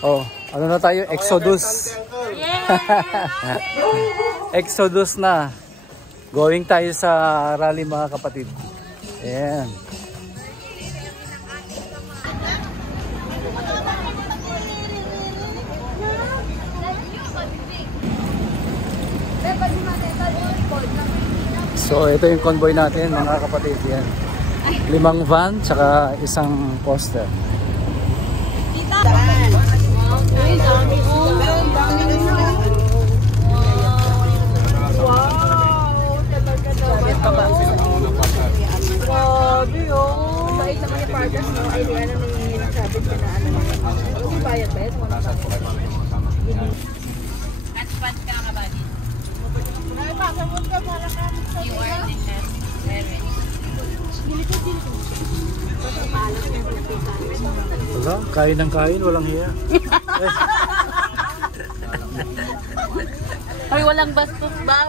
Oh, ano na tayo? Exodus. Exodus na. Going tayo sa rally mga kapatid. Ayan. So ito yung convoy natin mga kapatid. Yan. 5 van tsaka isang poster. Grabe oh. Bait naman yung partners no. Ay di ano ni nagsabi ko na ano. Hindi bayad ba? At ka ba din? Ay pasamot ka para ka. You are the best. Very. Wala, kain ng kain, walang hiya. Ay, walang bastos ba?